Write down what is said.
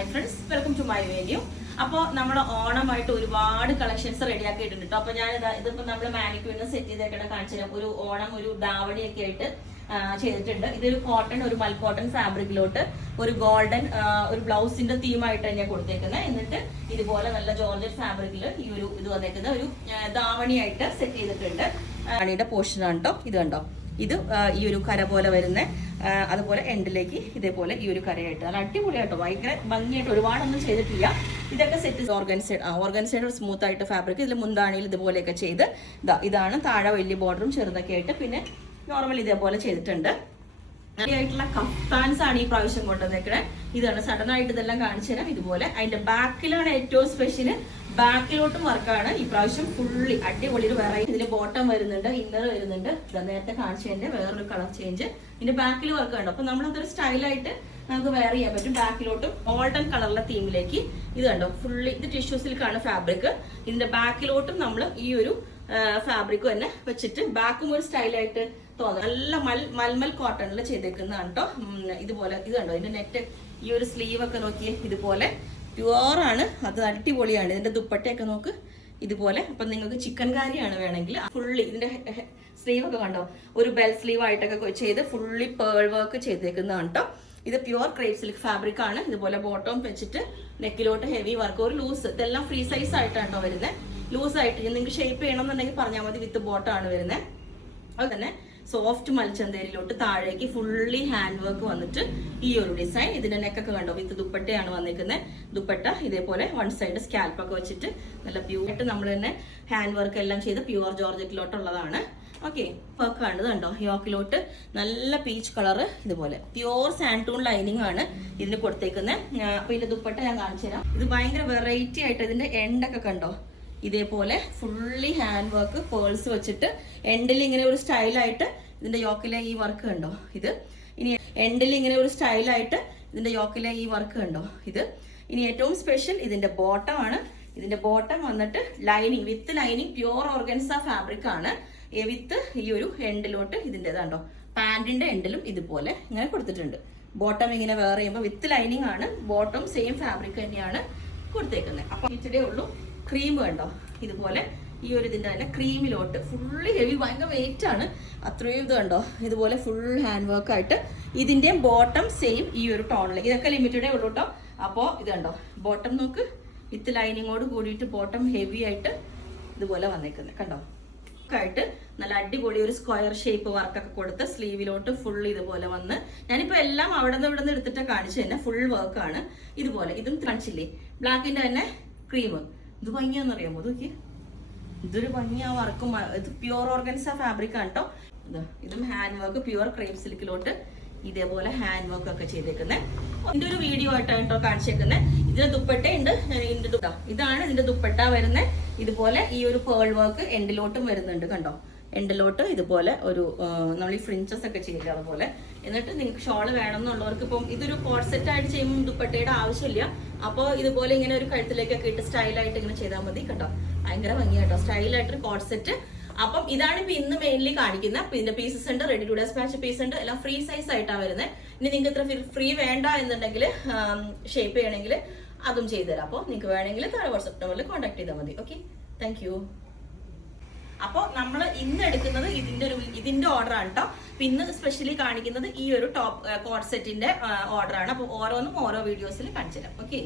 Hi friends, welcome to my video. അപ്പോൾ നമ്മൾ ഓണമായിട്ട് ഒരുപാട് കളക്ഷൻസ് റെഡിയാക്കിയിട്ടുണ്ട് കേട്ടോ. അപ്പോൾ ഞാൻ ഇതിപ്പോൾ നമ്മൾ മാനിക്യൂറിന് സെറ്റ് ചെയ്തേക്കണ കാണിച്ചു തരാം. ഒരു ഓണം ഒരു ദാവണിയൊക്കെ ആയിട്ട് ചെയ്തിട്ടുണ്ട്. ഇതൊരു കോട്ടൺ, ഒരു മൽ കോട്ടൺ ഫാബ്രിക്കിലോട്ട് ഒരു ഗോൾഡൻ ഒരു ബ്ലൗസിന്റെ തീമായിട്ട് തന്നെയാണ് കൊടുത്തേക്കുന്നത്. എന്നിട്ട് ഇതുപോലെ നല്ല ജോർജറ്റ് ഫാബ്രിക്കിൽ ഈ ഒരു ഇത് വന്നേക്കുന്ന ഒരു ദാവണിയായിട്ട് സെറ്റ് ചെയ്തിട്ടുണ്ട്. ദാവണിയുടെ പോർഷനാണ് കേട്ടോ. ഇത് കണ്ടോ, ഇത് ഈ ഒരു കര പോലെ വരുന്ന, അതുപോലെ എൻഡിലേക്ക് ഇതേപോലെ ഈ ഒരു കരയായിട്ട് നല്ല അടിപൊളിയായിട്ടോ, ഭയങ്കര ഭംഗിയായിട്ട്, ഒരുപാടൊന്നും ചെയ്തിട്ടില്ല. ഇതൊക്കെ സെറ്റ് ഓർഗൻസൈഡ് സ്മൂത്ത് ആയിട്ട് ഫാബ്രിക്, ഇതിൽ മുന്താണിയിൽ ഇതുപോലെയൊക്കെ ചെയ്ത് ഇതാണ് താഴെ വലിയ ബോർഡറും ചെറുതൊക്കെ ആയിട്ട്, പിന്നെ നോർമൽ ഇതേപോലെ ചെയ്തിട്ടുണ്ട്. ആയിട്ടുള്ള കഫ്താൻസ് ആണ് ഈ പ്രാവശ്യം കൊണ്ടുവന്നേക്കണേ. ഇതാണ് സഡൻ ആയിട്ട് ഇതെല്ലാം കാണിച്ചു തരാം. ഇതുപോലെ അതിന്റെ ബാക്കിലാണ് ഏറ്റവും സ്പെഷ്യല്, ബാക്കിലോട്ടും വർക്കാണ് ഈ പ്രാവശ്യം ഫുള്ളി അടിപൊളി ഒരു വെറൈറ്റി. ഇതിന്റെ ബോട്ടം വരുന്നുണ്ട്, ഇന്നർ വരുന്നുണ്ട്, നേരത്തെ കാണിച്ചതിന്റെ വേറൊരു കളർ ചേഞ്ച്. ഇതിന്റെ ബാക്കിൽ വർക്ക് ഉണ്ട്. അപ്പൊ നമ്മളതൊരു സ്റ്റൈലായിട്ട് നമുക്ക് വെയർ ചെയ്യാൻ പറ്റും. ബാക്കിലോട്ടും ഗോൾഡൻ കളറിലെ തീമിലേക്ക് ഇത് കണ്ടോ, ഫുള്ളി ഇത് ടിഷ്യൂ സിൽക്കാണ് ഫാബ്രിക്. ഇതിന്റെ ബാക്കിലോട്ടും നമ്മൾ ഈ ഒരു ഫാബ്രിക് തന്നെ വെച്ചിട്ട് ബാക്കും ഒരു സ്റ്റൈലായിട്ട് തോന്നുന്നു. നല്ല മൽമൽ കോട്ടണിൽ ചെയ്തേക്കുന്നതാണ് കേട്ടോ. ഇതുപോലെ ഇത് കണ്ടോ, ഇതിന്റെ നെറ്റ് ഈ ഒരു സ്ലീവ് ഒക്കെ നോക്കിയേ, ഇതുപോലെ പ്യുവറാണ്, അത് അടിപൊളിയാണ്. ഇതിന്റെ ദുപ്പട്ടയൊക്കെ നോക്ക് ഇതുപോലെ. അപ്പൊ നിങ്ങൾക്ക് ചിക്കൻ കാരിയാണ് വേണമെങ്കിൽ ഫുള്ളി ഇതിന്റെ സ്ലീവ് ഒക്കെ കണ്ടോ, ഒരു ബെൽ സ്ലീവ് ആയിട്ടൊക്കെ ചെയ്ത് ഫുള്ളി പേൾ വർക്ക് ചെയ്തേക്കുന്നതാണ് കേട്ടോ. ഇത് പ്യുവർ ക്രേപ്പ് സിൽക്ക് ഫാബ്രിക് ആണ്. ഇതുപോലെ ബോട്ടം വെച്ചിട്ട് നെക്കിലോട്ട് ഹെവി വർക്ക്, ഒരു ലൂസ്, ഇതെല്ലാം ഫ്രീ സൈസ് ആയിട്ടാണ് കേട്ടോ വരുന്നത്. ലൂസ് ആയിട്ട് നിങ്ങൾക്ക് ഷേപ്പ് ചെയ്യണമെന്നുണ്ടെങ്കിൽ പറഞ്ഞാൽ മതി. വിത്ത് ബോട്ടം ആണ് വരുന്നത്. അത് തന്നെ സോഫ്റ്റ് മൽച്ചന്തേരിയിലോട്ട് താഴേക്ക് ഫുള്ളി ഹാൻഡ് വർക്ക് വന്നിട്ട് ഈ ഒരു ഡിസൈൻ. ഇതിന്റെ നെക്കൊക്കെ കണ്ടോ, വിത്ത് ദുപ്പട്ടയാണ് വന്നിരിക്കുന്നത്. ദുപ്പട്ട ഇതേപോലെ വൺ സൈഡ് സ്കാൽപ്പൊക്കെ വെച്ചിട്ട് നല്ല പ്യൂറായിട്ട് നമ്മൾ തന്നെ ഹാൻഡ് വർക്ക് എല്ലാം ചെയ്ത് പ്യുവർ ജോർജറ്റിലോട്ടുള്ളതാണ്. ഓക്കെ, വർക്ക് ആണ് കണ്ടോ, യോക്കിലോട്ട് നല്ല പീച്ച് കളറ്, ഇതുപോലെ പ്യുവർ സാൻഡൂൺ ലൈനിങ് ആണ് ഇതിന് കൊടുത്തേക്കുന്നത്. അപ്പൊ ഇതിന്റെ ദുപ്പട്ട ഞാൻ കാണിച്ചു തരാം. ഇത് ഭയങ്കര വെറൈറ്റി ആയിട്ട് ഇതിന്റെ എൻഡൊക്കെ കണ്ടോ, ഇതേപോലെ ഫുള്ളി ഹാൻഡ് വർക്ക് പേൾസ് വെച്ചിട്ട് എൻഡിൽ ഇങ്ങനെ ഒരു സ്റ്റൈലായിട്ട് ഇതിന്റെ യോക്കിലെ ഈ വർക്ക് കണ്ടോ. ഇത് ഇനി എൻഡിൽ ഇങ്ങനെ ഒരു സ്റ്റൈലായിട്ട് ഇതിന്റെ യോക്കിലെ ഈ വർക്ക് കണ്ടോ. ഇത് ഇനി ഏറ്റവും സ്പെഷ്യൽ ഇതിന്റെ ബോട്ടം ആണ്. ഇതിന്റെ ബോട്ടം വന്നിട്ട് lining, with lining, pure organza fabric ആണ്. വിത്ത് ഈ ഒരു എൻഡിലോട്ട് ഇതിന്റെ കണ്ടോ, പാന്റിന്റെ എൻഡിലും ഇതുപോലെ ഇങ്ങനെ കൊടുത്തിട്ടുണ്ട്. ബോട്ടം ഇങ്ങനെ വേറെ ചെയ്യുമ്പോൾ വിത്ത് ലൈനിങ് ആണ്. ബോട്ടം സെയിം ഫാബ്രിക് തന്നെയാണ് കൊടുത്തേക്കുന്നത്. അപ്പൊ ഇച്ചിരിയേ ഉള്ളൂ. ക്രീം കണ്ടോ, ഇതുപോലെ ഈ ഒരു ഇതിന്റെ തന്നെ ക്രീമിലോട്ട് ഫുള്ളി ഹെവി, ഭയങ്കര വെയിറ്റ് ആണ്. അത്രയും ഇത് കണ്ടോ, ഇതുപോലെ ഫുൾ ഹാൻഡ് വർക്ക് ആയിട്ട് ഇതിന്റെയും ബോട്ടം സെയിം ഈ ഒരു ടോണിൽ. ഇതൊക്കെ ലിമിറ്റഡേ ഉള്ളൂ കേട്ടോ. അപ്പോൾ ഇത് കണ്ടോ, ബോട്ടം നോക്ക്, വിത്ത് ലൈനിങ്ങോട് കൂടിയിട്ട് ബോട്ടം ഹെവി ആയിട്ട് ഇതുപോലെ വന്നേക്കുന്നത് കണ്ടോ. ആയിട്ട് നല്ല അടിപൊളി ഒരു സ്ക്വയർ ഷേപ്പ് വർക്കൊക്കെ കൊടുത്ത് സ്ലീവിലോട്ട് ഫുൾ ഇതുപോലെ വന്ന്, ഞാനിപ്പോ എല്ലാം അവിടെ നിന്ന് എടുത്തിട്ട് കാണിച്ചു തന്നെ. ഫുൾ വർക്കാണ് ഇതുപോലെ. ഇതും കാണിച്ചില്ലേ, ബ്ലാക്കിന്റെ തന്നെ ക്രീം. ഇത് ഭംഗിയാന്നറിയാമോ, നോക്കി ഇതൊരു ഭംഗി. ആ വർക്കും ഇത് പ്യുവർ ഓർഗൻസ ഫാബ്രിക് ആണ് കേട്ടോ. ഇതും ഹാൻഡ് വർക്ക് പ്യുവർ ക്രേപ്പ് സിൽക്കിലോട്ട് ഇതേപോലെ ഹാൻഡ് വർക്ക് ഒക്കെ ചെയ്തേക്കുന്നത്. ഇതിന്റെ ഒരു വീഡിയോ ആയിട്ടാണ് കേട്ടോ കാണിച്ചേക്കുന്നത്. ഇതിന്റെ ദുപ്പട്ട ഉണ്ട്. ഇതാണ് ഇതിന്റെ ദുപ്പട്ട വരുന്നത്. ഇതുപോലെ ഈ ഒരു പേൾ വർക്ക് എൻഡിലോട്ടും വരുന്നുണ്ട് കണ്ടോ. എൻഡിലോട്ട് ഇതുപോലെ ഒരു നമ്മൾ ഈ ഫ്രിഞ്ചസ് ഒക്കെ ചെയ്യില്ല അതുപോലെ. എന്നിട്ട് നിങ്ങൾക്ക് ഷോള് വേണമെന്നുള്ളവർക്ക് ഇപ്പം ഇതൊരു കോഡ് സെറ്റ് ആയിട്ട് ചെയ്യുമ്പോൾ ദുപ്പട്ടയുടെ ആവശ്യമില്ല. അപ്പോൾ ഇതുപോലെ ഇങ്ങനെ ഒരു കഴുത്തിലേക്കൊക്കെ ഇട്ട് സ്റ്റൈലായിട്ട് ഇങ്ങനെ ചെയ്താൽ മതി കേട്ടോ. ഭയങ്കര ഭംഗിയാട്ടോ, സ്റ്റൈലായിട്ടൊരു കോഡ് സെറ്റ്. അപ്പം ഇതാണ് ഇപ്പൊ ഇന്ന് മെയിൻലി കാണിക്കുന്നത്. ഇതിന്റെ പീസസ് ഉണ്ട്, റെഡി ടു ഡെസ്പാച്ച് പീസ് ഉണ്ട്, എല്ലാം ഫ്രീ സൈസ് ആയിട്ടാണ് വരുന്നത്. ഇനി നിങ്ങൾക്ക് ഇത്ര ഫ്രീ വേണ്ട എന്നുണ്ടെങ്കിൽ ഷേപ്പ് ചെയ്യണമെങ്കിൽ അതും ചെയ്തുതരാം. അപ്പോൾ നിങ്ങൾക്ക് വേണമെങ്കിൽ താഴെ വാട്സ്ആപ്പ് നമ്പറിൽ കോൺടാക്ട് ചെയ്താൽ മതി. Okay, thank you. അപ്പോൾ നമ്മൾ ഇന്ന് എടുക്കുന്നത് ഇതിന്റെ ഓർഡർ ആണ് കേട്ടോ. അപ്പൊ ഇന്ന് സ്പെഷ്യലി കാണിക്കുന്നത് ഈ ഒരു ടോപ്പ് കോഡ് സെറ്റിന്റെ ഓർഡർ ആണ്. അപ്പോൾ ഓരോന്നും ഓരോ വീഡിയോസിൽ കാണിച്ചു തരാം. ഓക്കെ.